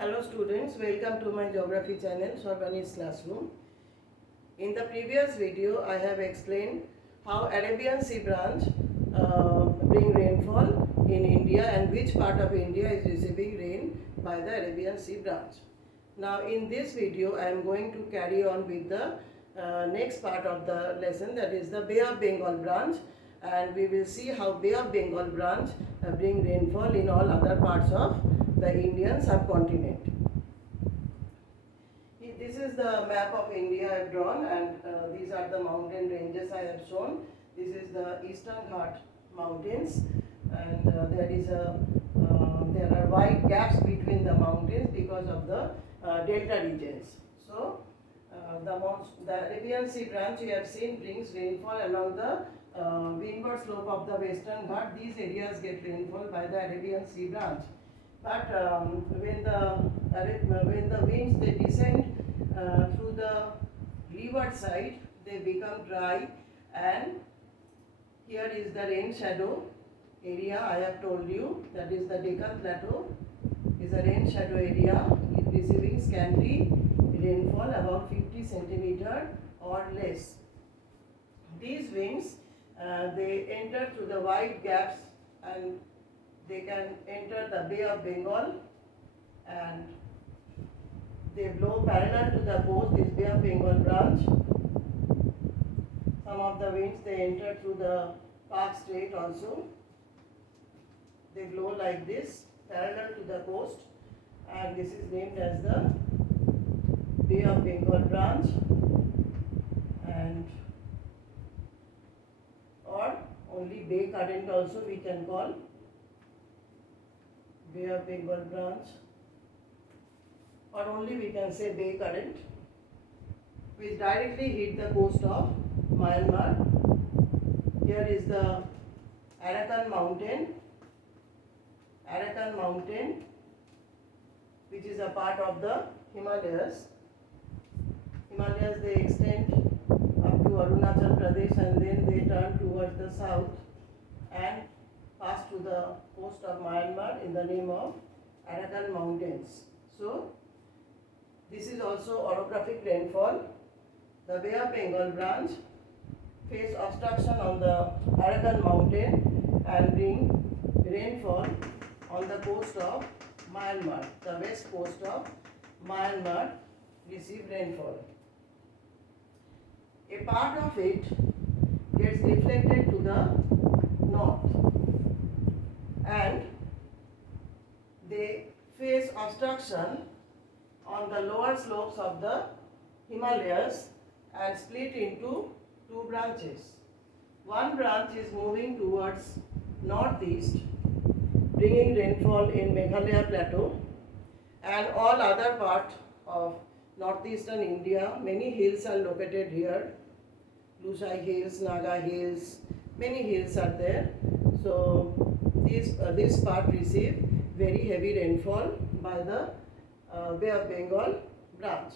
Hello students, welcome to my geography channel Sarvani's Classroom. In the previous video I have explained how Arabian Sea branch bring rainfall in India and which part of India is receiving rain by the Arabian Sea branch. Now in this video I am going to carry on with the next part of the lesson, that is the Bay of Bengal branch, and we will see how Bay of Bengal branch bring rainfall in all other parts of the Indian subcontinent. This is the map of India I have drawn, and these are the mountain ranges I have shown. This is the Eastern Ghat mountains, and there are wide gaps between the mountains because of the delta regions. So the Arabian Sea branch you have seen brings rainfall along the windward slope of the Western Ghat. These areas get rainfall by the Arabian Sea branch. But when the winds they descend through the leeward side, they become dry, and here is the rain shadow area I have told you, that is the Deccan Plateau is a rain shadow area receiving scanty rainfall about 50 centimeter or less. These winds they enter through the wide gaps and they can enter the Bay of Bengal, and they blow parallel to the coast, this Bay of Bengal branch. Some of the winds they enter through the Park Strait also. They blow like this parallel to the coast, and this is named as the Bay of Bengal branch, and or only Bay current also we can call. Bay of Bengal branch, or only we can say Bay current, which directly hit the coast of Myanmar. Here is the Arakan mountain, which is a part of the Himalayas. Himalayas they extend up to Arunachal Pradesh, and then they turn towards the south and pass to the coast of Myanmar in the name of Arakan Mountains. So this is also orographic rainfall. The Bay of Bengal branch face obstruction on the Arakan mountain and bring rainfall on the coast of Myanmar. The west coast of Myanmar receive rainfall. A part of it gets deflected to the north, and they face obstruction on the lower slopes of the Himalayas and split into two branches. One branch is moving towards northeast, bringing rainfall in Meghalaya plateau and all other part of northeastern India. Many hills are located here. Lusai Hills, Naga Hills, many hills are there. So this part receive very heavy rainfall by the Bay of Bengal branch.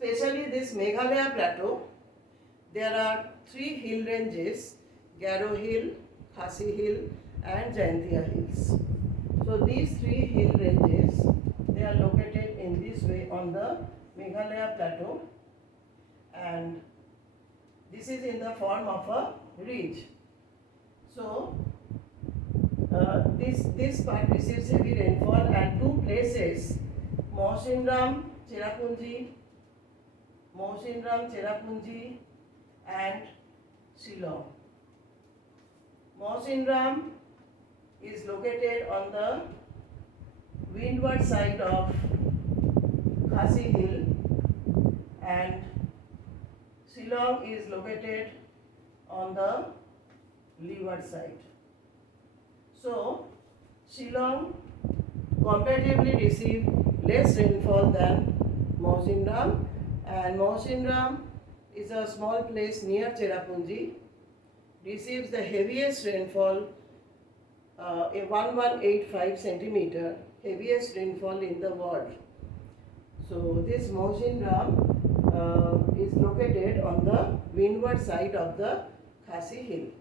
Especially this Meghalaya plateau, there are three hill ranges: Garo Hill, Khasi Hill and Jaintia Hills. So these three hill ranges, they are located in this way on the Meghalaya plateau, and this is in the form of a ridge. So this part receives heavy rainfall, and two places, Mawsynram Cherrapunji and Shillong. Mawsynram is located on the windward side of Khasi Hill, and Shillong is located on the leeward side. So Shillong comparatively receive less rainfall than Mawsynram, and Mawsynram is a small place near Cherrapunji, receives the heaviest rainfall, 1185 centimeter, heaviest rainfall in the world. So this Mawsynram is located on the windward side of the Khasi Hill.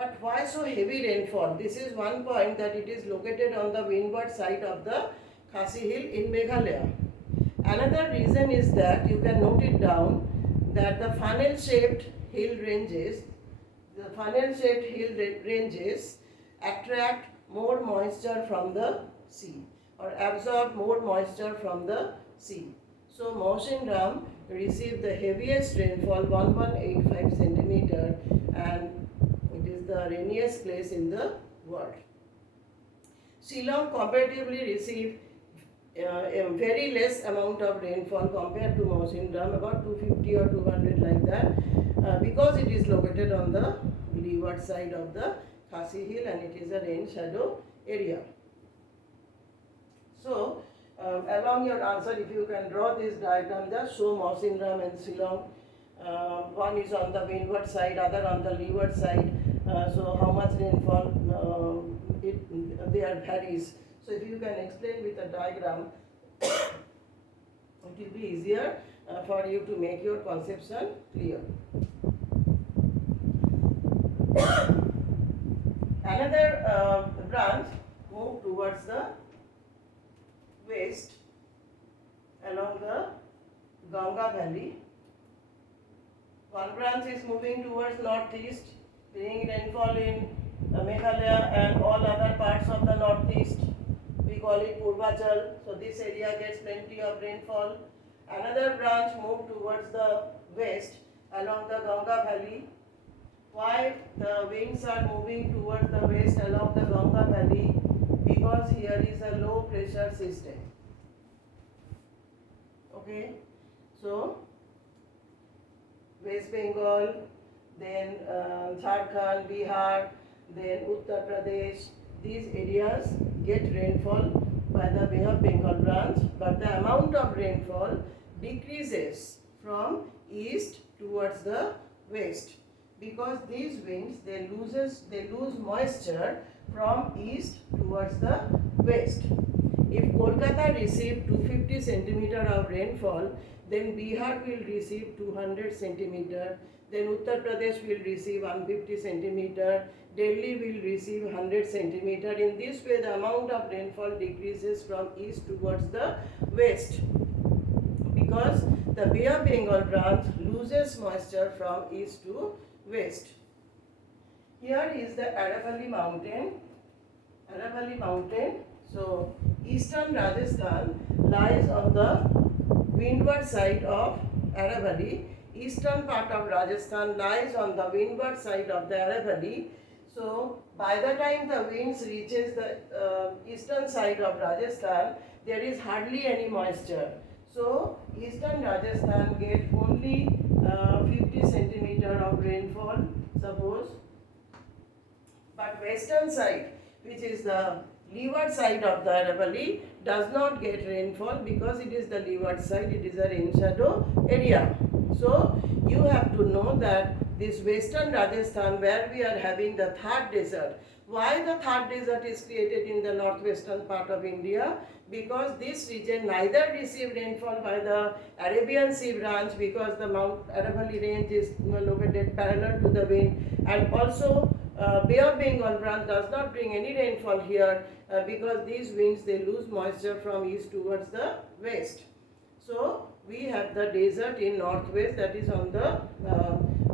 But why so heavy rainfall? This is one point, that it is located on the windward side of the Khasi Hill in Meghalaya. Another reason is that you can note it down, that the funnel-shaped hill ranges, attract more moisture from the sea, or absorb more moisture from the sea. So Mawsynram received the heaviest rainfall, 1185 centimeter, and it is the rainiest place in the world. Shillong comparatively received a very less amount of rainfall compared to Mawsynram, about 250 or 200 like that, because it is located on the leeward side of the Khasi Hill and it is a rain shadow area. So, along your answer, if you can draw this diagram, just show Mawsynram and Shillong. One is on the windward side, other on the leeward side. So, how much rainfall there varies. So, if you can explain with a diagram, it will be easier for you to make your conception clear. Another branch moved towards the west along the Ganga valley. One branch is moving towards northeast, bringing rainfall in Meghalaya and all other parts of the northeast. We call it Purvachal. So this area gets plenty of rainfall. Another branch moved towards the west along the Ganga valley. Why the winds are moving towards the west along the Ganga valley? Because here is a low pressure system. Okay, so West Bengal, then Jharkhand, Bihar, then Uttar Pradesh, these areas get rainfall by the Bay of Bengal branch, but the amount of rainfall decreases from east towards the west, because these winds they lose moisture from east towards the west. If Kolkata received 250 centimeter of rainfall, then Bihar will receive 200 centimeter, then Uttar Pradesh will receive 150 centimeter, Delhi will receive 100 centimeter. In this way, the amount of rainfall decreases from east towards the west, because the Bay of Bengal branch loses moisture from east to west. Here is the Aravalli mountain. So eastern Rajasthan lies on the windward side of Aravalli. Eastern part of Rajasthan lies on the windward side of the Aravalli. So by the time the winds reaches the eastern side of Rajasthan, there is hardly any moisture. So eastern Rajasthan get only 50 centimeter of rainfall, suppose. But western side, which is the leeward side of the Aravalli, does not get rainfall because it is the leeward side, it is a rain shadow area. So you have to know that this western Rajasthan, where we are having the third desert. Why the third desert is created in the northwestern part of India? Because this region neither received rainfall by the Arabian Sea branch, because the Mount Aravalli range is located parallel to the wind, and also Bay of Bengal branch does not bring any rainfall here because these winds they lose moisture from east towards the west. So we have the desert in northwest, that is on the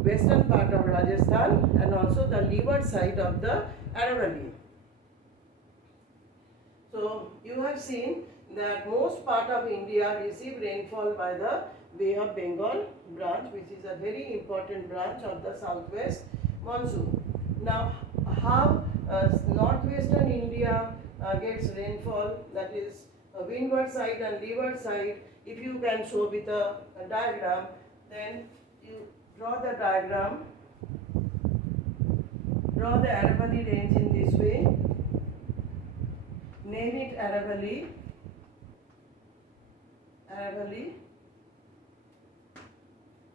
western part of Rajasthan, and also the leeward side of the Aravalli. So you have seen that most part of India receive rainfall by the Bay of Bengal branch, which is a very important branch of the southwest monsoon. Now, how northwestern India gets rainfall, that is windward side and leeward side. If you can show with a diagram, then you draw the diagram, draw the Aravalli range in this way, name it Aravalli.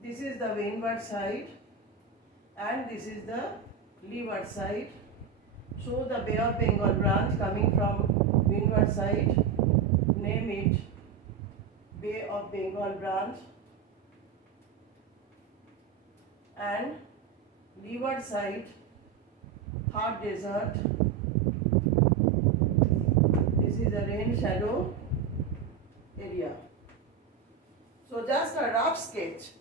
This is the windward side and this is the leeward side. Show the Bay of Bengal branch coming from windward side, name it Bay of Bengal branch, and leeward side hard desert. This is a rain shadow area. So just a rough sketch,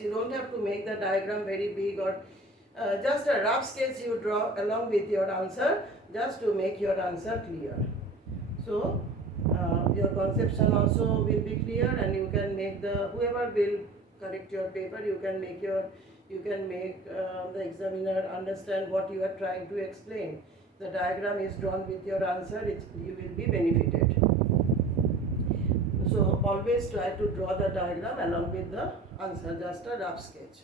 you don't have to make the diagram very big or just a rough sketch you draw along with your answer just to make your answer clear. So your conception also will be clear, and you can make whoever will correct your paper, you can make the examiner understand what you are trying to explain. The diagram is drawn with your answer, you will be benefited. So always try to draw the diagram along with the answer, just a rough sketch.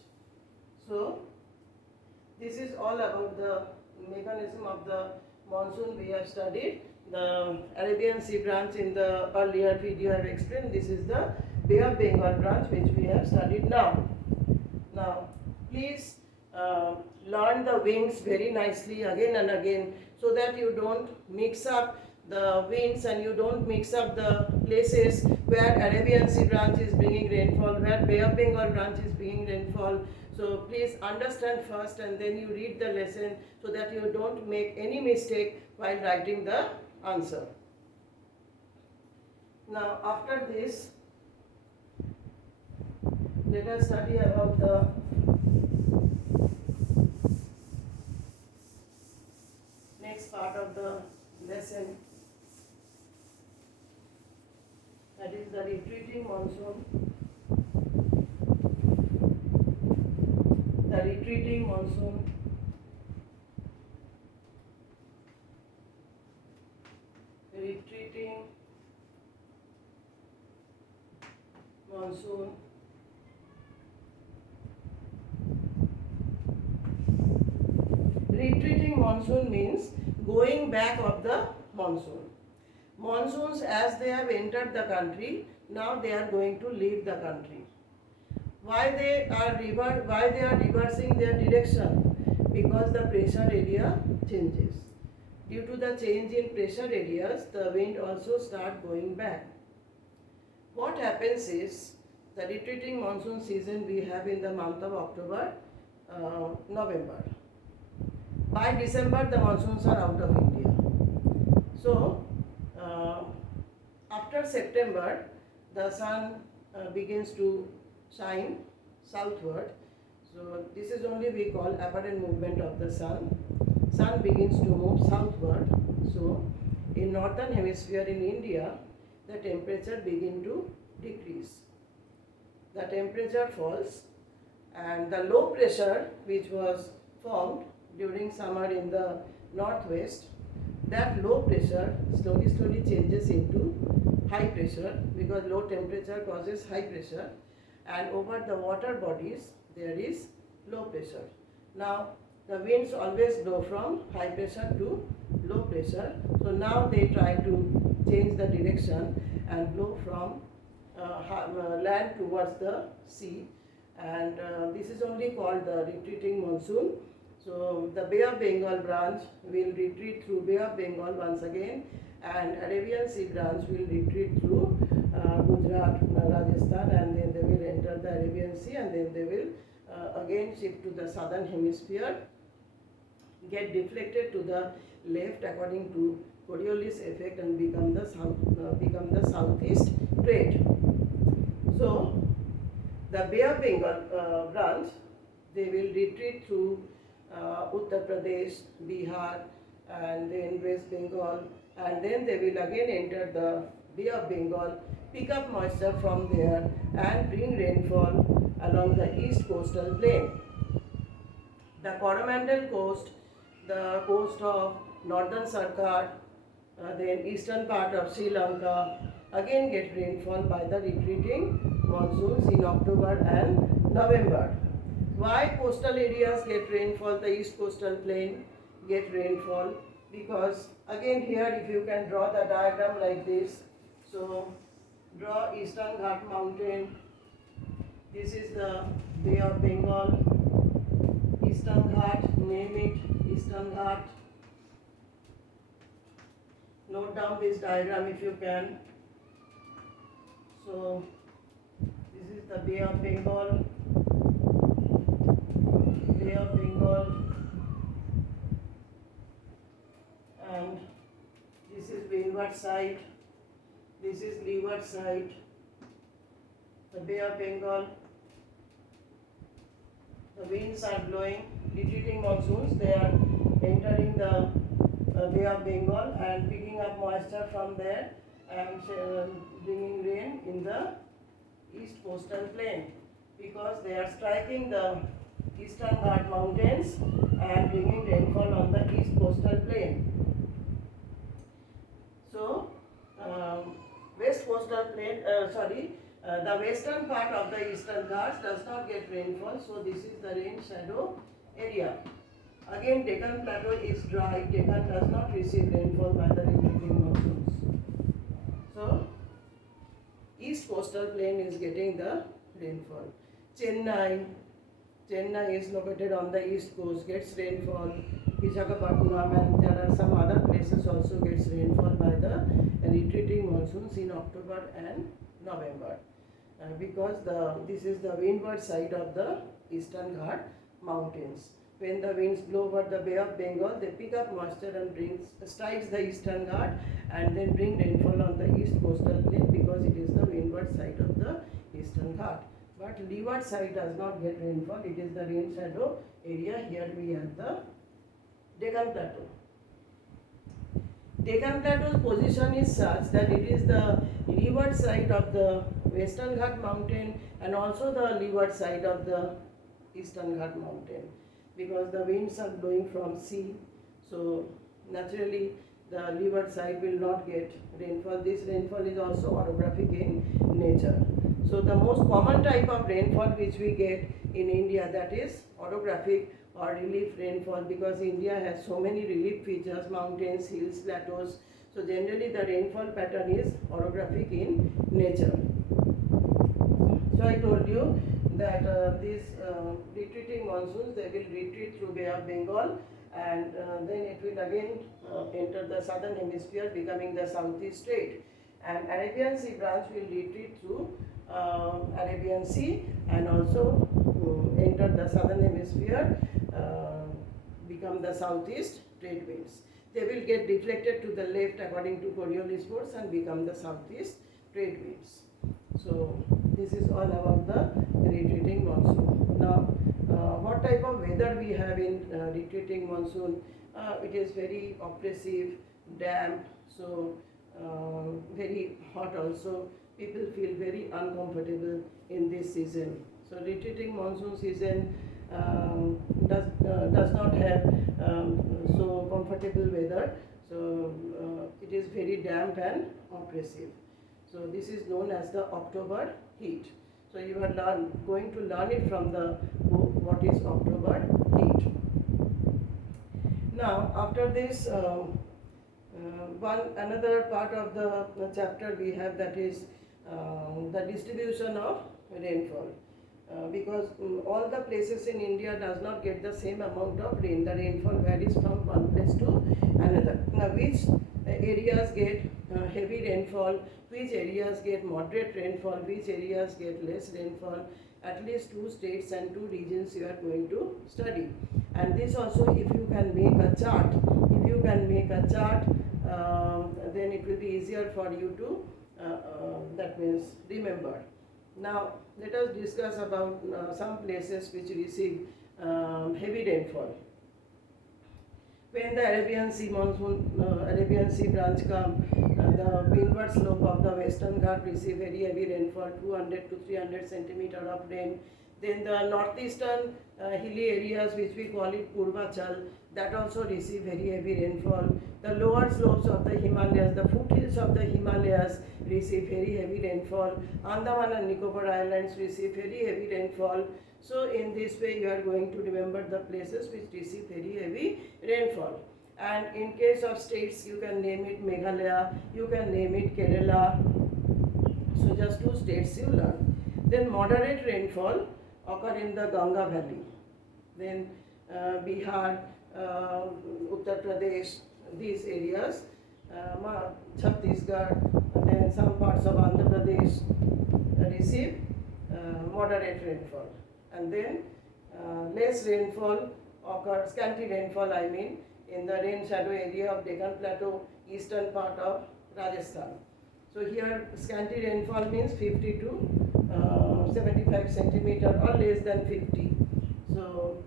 So this is all about the mechanism of the monsoon we have studied. The Arabian Sea branch in the earlier video I have explained. This is the Bay of Bengal branch which we have studied now. Now please learn the winds very nicely again and again, so that you don't mix up the winds and you don't mix up the places where Arabian Sea branch is bringing rainfall, where Bay of Bengal branch is bringing rainfall. So please understand first and then you read the lesson, so that you don't make any mistake while writing the answer. Now after this, let us study about the next part of the lesson, that is the retreating monsoon. The retreating monsoon. Retreating monsoon. Retreating monsoon means going back of the monsoon. Monsoons, as they have entered the country, now they are going to leave the country. Why they are reversing their direction? Because the pressure area changes. Due to the change in pressure areas, the wind also start going back. What happens is, the retreating monsoon season we have in the month of October, November. By December, the monsoons are out of India. So after September, the sun begins to shine southward. So this is only we call apparent movement of the sun. Sun begins to move southward. So in northern hemisphere in India, the temperature begin to decrease. The temperature falls, and the low pressure which was formed during summer in the northwest, that low pressure slowly changes into high pressure, because low temperature causes high pressure, and over the water bodies there is low pressure. Now the winds always blow from high pressure to low pressure. So now they try to change the direction and blow from land towards the sea, and this is only called the retreating monsoon. So the Bay of Bengal branch will retreat through Bay of Bengal once again, and Arabian Sea branch will retreat through Gujarat, Rajasthan, and then they will enter the Arabian Sea, and then they will again shift to the southern hemisphere, get deflected to the left according to Coriolis effect, and become the southeast trade. So the Bay of Bengal branch, they will retreat through Uttar Pradesh, Bihar, and then West Bengal, and then they will again enter the Bay of Bengal, pick up moisture from there and bring rainfall along the east coastal plain. The Coromandel coast, the coast of northern Sarkar, then eastern part of Sri Lanka, again get rainfall by the retreating monsoons in October and November. Why coastal areas get rainfall, the east coastal plain get rainfall? Because again here, if you can draw the diagram like this, so draw Eastern Ghat mountain, this is the Bay of Bengal, Eastern Ghat, name it Eastern Ghat. Note down this diagram if you can. So this is the Bay of Bengal, Bay of Bengal, leeward side. This is leeward side, the Bay of Bengal. The winds are blowing, retreating monsoons. They are entering the Bay of Bengal and picking up moisture from there and bringing rain in the east coastal plain, because they are striking the Eastern Ghat mountains and bringing rainfall on the east coastal plain. So, west coastal plain, the western part of the Eastern Ghats does not get rainfall, so this is the rain shadow area. Again, Deccan Plateau is dry. Deccan does not receive rainfall by the retreating monsoons. So, east coastal plain is getting the rainfall. Chennai is located on the east coast, gets rainfall. Visakhapatnam and there are some other places also gets rainfall by the retreating monsoons in October and November, because this is the windward side of the Eastern Ghat mountains. When the winds blow over the Bay of Bengal, they pick up moisture and strikes the Eastern Ghat and then bring rainfall on the east coastal plain, because it is the windward side of the Eastern Ghat. But leeward side does not get rainfall. It is the rain shadow area. Here we have the Deccan Plateau. Deccan Plateau's position is such that it is the leeward side of the Western Ghat mountain and also the leeward side of the Eastern Ghat mountain, because the winds are blowing from sea. So naturally the leeward side will not get rainfall. This rainfall is also orographic in nature. So the most common type of rainfall which we get in India, that is orographic or relief rainfall, because India has so many relief features, mountains, hills, plateaus. So generally the rainfall pattern is orographic in nature. So I told you that these retreating monsoons, they will retreat through Bay of Bengal, and then it will again enter the southern hemisphere, becoming the southeast trade, and Arabian Sea branch will retreat through Arabian Sea and also enter the southern hemisphere, become the southeast trade winds. They will get deflected to the left according to Coriolis force and become the southeast trade winds. So this is all about the retreating monsoon. Now, what type of weather we have in retreating monsoon? It is very oppressive, damp, so very hot also. People feel very uncomfortable in this season. So retreating monsoon season does not have so comfortable weather. So it is very damp and oppressive. So this is known as the October heat. So you are going to learn it from the book, what is October heat. Now after this, another part of the chapter we have, that is the distribution of rainfall. Because all the places in India does not get the same amount of rain. The rainfall varies from one place to another. Now which areas get heavy rainfall, which areas get moderate rainfall, which areas get less rainfall, at least 2 states and 2 regions you are going to study. And this also, if you can make a chart, then it will be easier for you to that means remember. Now let us discuss about some places which receive heavy rainfall. When the Arabian Sea branch come, the windward slope of the Western Ghat receive very heavy rainfall, 200 to 300 centimeter of rain. Then the northeastern hilly areas, which we call it Purvachal, that also receive very heavy rainfall. The lower slopes of the Himalayas, the foothills of the Himalayas receive very heavy rainfall. Andaman and Nicobar Islands receive very heavy rainfall. So in this way you are going to remember the places which receive very heavy rainfall. And in case of states, you can name it Meghalaya, you can name it Kerala. So just 2 states you learn. Then moderate rainfall occur in the Ganga Valley. Then Bihar, Uttar Pradesh, these areas, Chhattisgarh, then some parts of Andhra Pradesh receive moderate rainfall. And then less rainfall occurs, scanty rainfall I mean, in the rain shadow area of Deccan Plateau, eastern part of Rajasthan. So here scanty rainfall means 50 to 75 centimeter or less than 50. So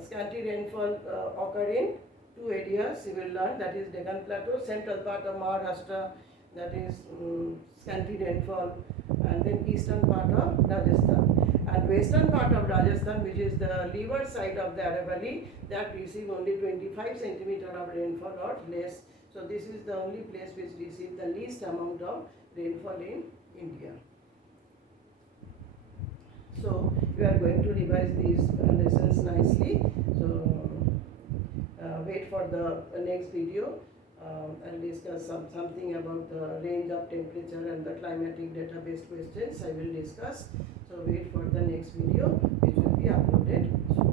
scanty rainfall occur in two areas you will learn, that is Deccan Plateau, central part of Maharashtra, that is scanty rainfall, and then eastern part of Rajasthan. And western part of Rajasthan, which is the leeward side of the Aravalli, that receive only 25 centimeter of rainfall or less. So this is the only place which receive the least amount of rainfall in India. So we are going to revise these lessons nicely. So wait for the next video. I'll discuss something about the range of temperature and the climatic data-based questions I will discuss. So wait for the next video which will be uploaded soon.